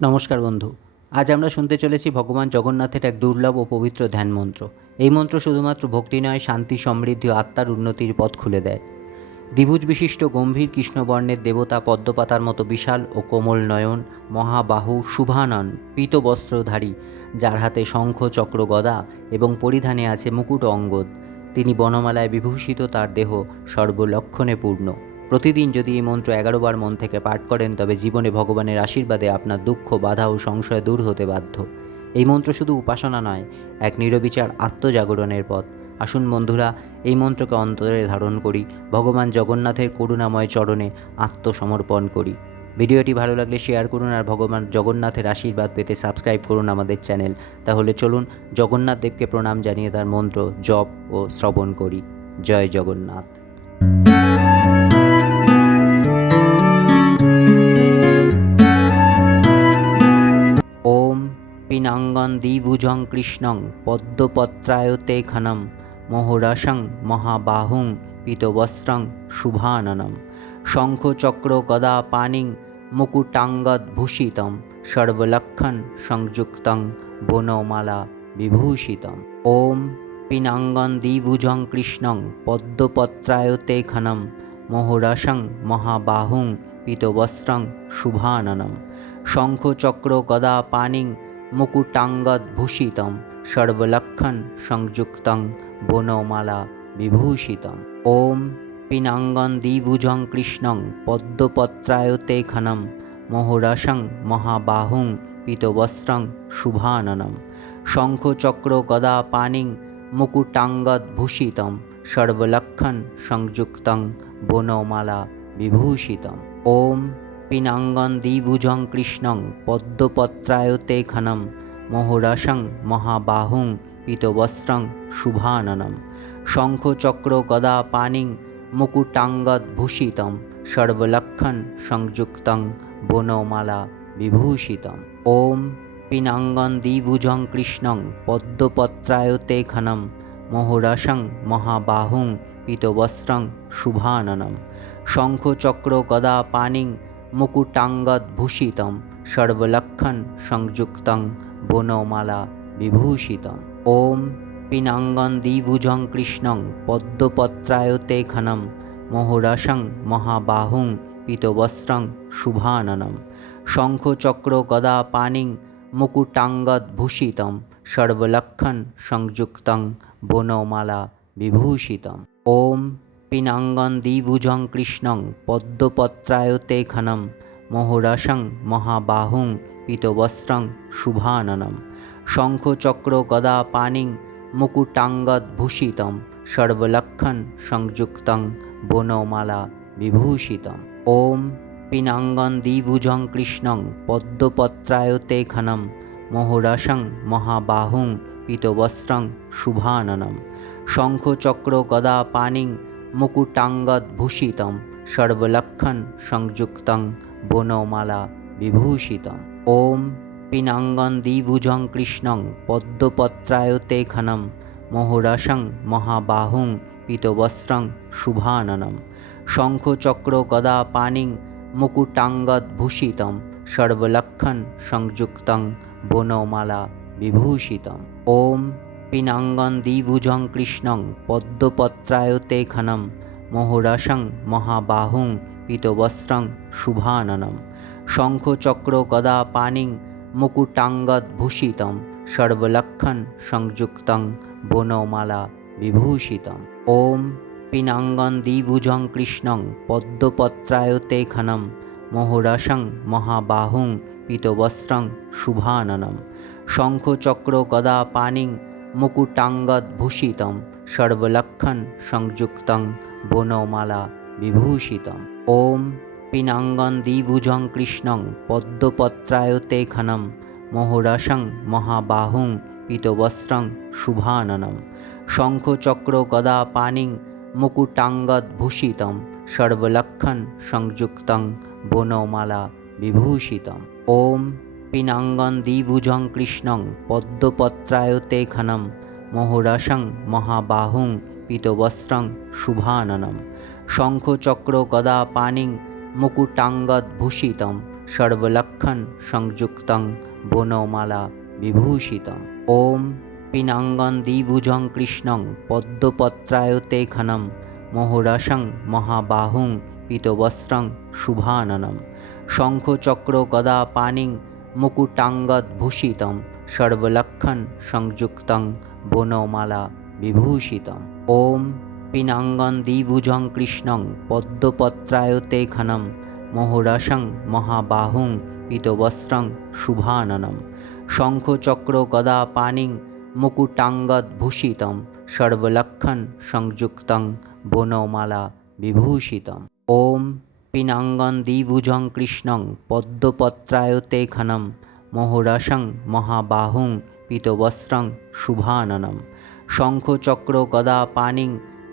নমস্কার বন্ধু। আজ আমরা শুনতে চলেছি ভগবান জগন্নাথের এক দুর্লভ ও পবিত্র ধ্যান মন্ত্র। এই মন্ত্র শুধুমাত্র ভক্তি নয়, শান্তি, সমৃদ্ধি ও আত্মার উন্নতির পথ খুলে দেয়। দ্বিভুজ বিশিষ্ট গম্ভীর কৃষ্ণবর্ণের দেবতা, পদ্মপাতার মতো বিশাল ও কোমল নয়ন, মহাবাহু, শুভানন, পীতবস্ত্রধারী, যার হাতে শঙ্খ, চক্র, গদা এবং পরিধানে আছে মুকুট ও অঙ্গদ। তিনি বনমালায় বিভূষিত, তার দেহ সর্বলক্ষণে পূর্ণ। প্রতিদিন যদি এই মন্ত্র 11 বার মন থেকে পাঠ করেন, তবে জীবনে ভগবানের আশীর্বাদে আপনার দুঃখ, বাধা ও সংশয় দূর হতে বাধ্য। এই মন্ত্র শুধু উপাসনা নয়, এক নিরবিচার আত্মজাগরণের পথ। আসুন বন্ধুরা, এই মন্ত্রকে অন্তরে ধারণ করি, ভগবান জগন্নাথের করুণাময় চরণে আত্মসমর্পণ করি। ভিডিওটি ভালো লাগলে শেয়ার করুন, আর ভগবান জগন্নাথের আশীর্বাদ পেতে সাবস্ক্রাইব করুন আমাদের চ্যানেল। তাহলে চলুন জগন্নাথ দেবকে প্রণাম জানিয়ে তার মন্ত্র জপ ও শ্রবণ করি। জয় জগন্নাথ। ওম পিনাঙ্গন দ্বিভুজং কৃষ্ণং পদ্মপত্রায়তে খনম মোহরাসং মহাবাহুং পীতবস্ত্রং শুভাননম শঙ্খচক্র গদা পানিং মুকুটাঙ্গদভূষিতম সর্বলক্ষণ সংযুক্তং বনমালা বিভূষিতম। ওম পিনাঙ্গন দ্বিভুজং কৃষ্ণং পদ্মপত্রায়তে খনম মোহরাসং মহাবাহুং পীতবস্ত্রং শুভাননম শঙ্খচক্র গদা পানিং মুকুটাঙ্গদভূষিতম সর্বলক্ষণ সংযুক্তং বনমালা বিভূষিতম। ওম পিনাঙ্গন দ্বিভুজং কৃষ্ণং পদ্মপত্রায়তে খনম মোহরাসং মহাবাহুং পীতবস্ত্রং শুভাননম শঙ্খচক্র গদা পানিং মুকুটাঙ্গদভূষিতম সর্বলক্ষণ সংযুক্তং বনমালা বিভূষিতম। ওম পিনাঙ্গন দ্বিভুজং কৃষ্ণং পদ্মপত্রায়তে খনম মোহরাসং মহাবাহুং পীতবস্ত্রং শুভাননম শঙ্খচক্র গদা পানিং মুকুটাঙ্গদভূষিতম সর্বলক্ষণ সংযুক্তং বনমালা বিভূষিতম। ওম পিনাঙ্গন দ্বিভুজং কৃষ্ণং পদ্মপত্রায়তে খনম মোহরাসং মহাবাহুং পীতবস্ত্রং শুভাননম শঙ্খচক্র গদা পানিং মুকুটাঙ্গদভূষিতম সর্বলক্ষণ সংযুক্তং বনমালা বিভূষিতম। ওম পিনাঙ্গন দ্বিভুজং কৃষ্ণং পদ্মপত্রায়তে খনম মোহরাসং মহাবাহুং পীতবস্ত্রং শুভাননম শঙ্খচক্র গদা পানিং মুকুটাঙ্গদভূষিতম সর্বলক্ষণ সংযুক্তং বনমালা বিভূষিতম। ওম পিনাঙ্গন দ্বিভুজং কৃষ্ণং পদ্মপত্রায়তে খনম মোহরাসং মহাবাহুং পীতবস্ত্রং শুভাননম শঙ্খচক্র গদা পানিং মুকুটাঙ্গদভূষিতম সর্বলক্ষণ সংযুক্তং বনমালা বিভূষিতম। ওম পিনাঙ্গন দ্বিভুজং কৃষ্ণং পদ্মপত্রায়তে খনম মোহরাসং মহাবাহুং পীতবস্ত্রং শুভাননম শঙ্খচক্র গদা পানিং মুকুটাঙ্গদভূষিতম সর্বলক্ষণ সংযুক্তং বনমালা বিভূষিতম। ওম পিনাঙ্গন দ্বিভুজং কৃষ্ণং পদ্মপত্রায়তে খনম মোহরাসং মহাবাহুং পীতবস্ত্রং শুভাননম শঙ্খচক্র গদা পানিং মুকুটাঙ্গদভূষিতম সর্বলক্ষণ সংযুক্তং বনমালা বিভূষিতম। ওম পিনাঙ্গন দ্বিভুজং কৃষ্ণং পদ্মপত্রায়তে খনম মোহরাসং মহাবাহুং পীতবস্ত্রং শুভাননম শঙ্খচক্র গদা পানিং মুকুটাঙ্গদভূষিতম সর্বলক্ষণ সংযুক্তং বনমালা বিভূষিতম। ওম পিনাঙ্গন দ্বিভুজং কৃষ্ণং পদ্মপত্রায়তে খনম মোহরাসং মহাবাহুং পীতবস্ত্রং শুভাননম শঙ্খচক্র গদা পানিং মুকুটাঙ্গদভূষিতম সর্বলক্ষণ সংযুক্তং বনমালা বিভূষিতম। ওম পিনাঙ্গন দ্বিভুজং কৃষ্ণং পদ্মপত্রায়তে খনম মোহরাসং মহাবাহুং পীতবস্ত্রং শুভাননম শঙ্খচক্র গদা পানিং মুকুটাঙ্গদভূষিতম সর্বলক্ষণ সংযুক্তং বনমালা বিভূষিতম। ওম পিনাঙ্গন দ্বিভুজং কৃষ্ণং পদ্মপত্রায়তে খনম মোহরাসং মহাবাহুং পীতবস্ত্রং শুভাননম শঙ্খচক্র গদা পানিং মুকুটাঙ্গদভূষিতম सर्वलक्षण संयुक्तं वनमाला विभूषितम्। ॐ पिनांगं द्विभुजं कृष्णं पद्मपत्रायते घनं मोहराशं महाबाहुं पीतवस्त्रं शुभाननं शंखचक्र गदा पाणिं मुकुटांगदभूषितं सर्वलक्षण संयुक्तं वनमाला विभूषितम्। ॐ पिनांगं द्विभुजं कृष्णं पद्मपत्रायते घनं मोहराशं महाबाहुं पीतवस्त्रं शुभाननं शंखचक्र गदा पाणिं मुकुटांगदभूषितं सर्वलक्षण संयुक्तं वनमाला विभूषितम्। ॐ पिनांगं द्विभुजं कृष्णं पद्मपत्रायते घनं मोहराशं महाबाहुं पीतवस्त्रं शुभाननं शंखचक्र गदा पाणिं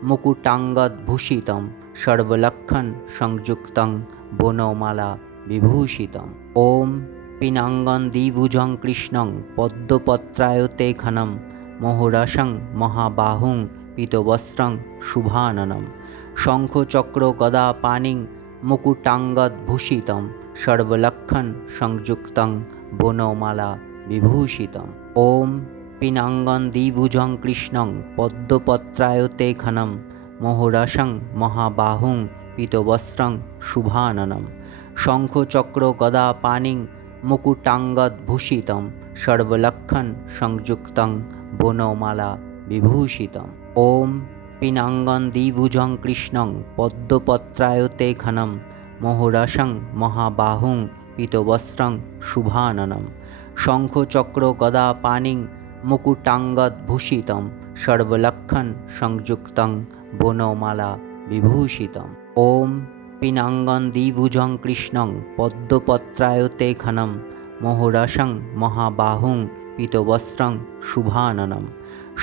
मुकुटांगदभूषितं सर्वलक्षण संयुक्तं वनमाला विभूषितम्। ॐ पिनांगं द्विभुजं कृष्णं पद्मपत्रायते घनं मोहराशं महाबाहुं पीतवस्त्रं शुभाननं शंखचक्र गदा पाणिं मुकुटांगदभूषितं सर्वलक्षण संयुक्तं वनमाला विभूषितम्। ॐ पिनांगं द्विभुजं कृष्णं पद्मपत्रायते घनं मोहराशं महाबाहुं पीतवस्त्रं शुभाननं शंखचक्र गदा पाणिं मुकुटांगदभूषितं सर्वलक्षण संयुक्तं वनमाला विभूषितम्। ॐ पिनांगं द्विभुजं कृष्णं पद्मपत्रायते घनं मोहराशं महाबाहुं पीतवस्त्रं शुभाननं शंखचक्र गदा पाणिं मुकुटांगदभूषितं सर्वलक्षण संयुक्तं वनमाला विभूषितम्। ॐ पिनांगं द्विभुजं कृष्णं पद्मपत्रायते घनं मोहराशं महाबाहुं पीतवस्त्रं शुभाननं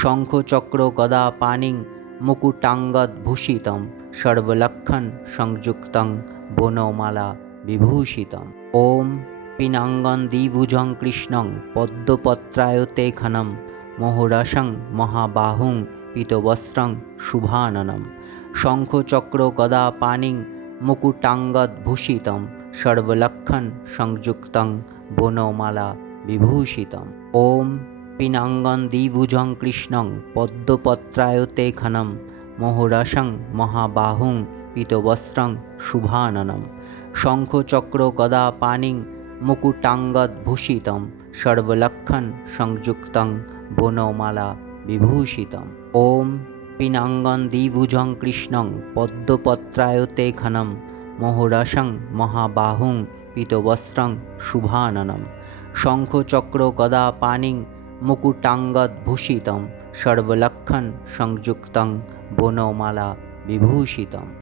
शंखचक्र गदा पाणिं मुकुटांगदभूषितं सर्वलक्षण संयुक्तं वनमाला विभूषितम्। ॐ पिनांगं द्विभुजं कृष्णं पद्मपत्रायते घनं मोहराशं महाबाहुं पीतवस्त्रं शुभाननं शंखचक्र गदा पाणिं मुकुटांगदभूषितं सर्वलक्षण संयुक्तं वनमाला विभूषितम्। ॐ पिनांगं द्विभुजं कृष्णं पद्मपत्रायते घनं मोहराशं महाबाहुं पीतवस्त्रं शुभाननं शंखचक्र गदा पाणिं मुकुटांगदभूषितं सर्वलक्षण संयुक्तं वनमाला विभूषितम्। ॐ पिनांगं द्विभुजं कृष्णं पद्मपत्रायते घनं मोहराशं महाबाहुं पीतवस्त्रं शुभाननं शंखचक्र गदा पाणिं मुकुटांगदभूषितं सर्वलक्षण संयुक्तं वनमाला विभूषितम्।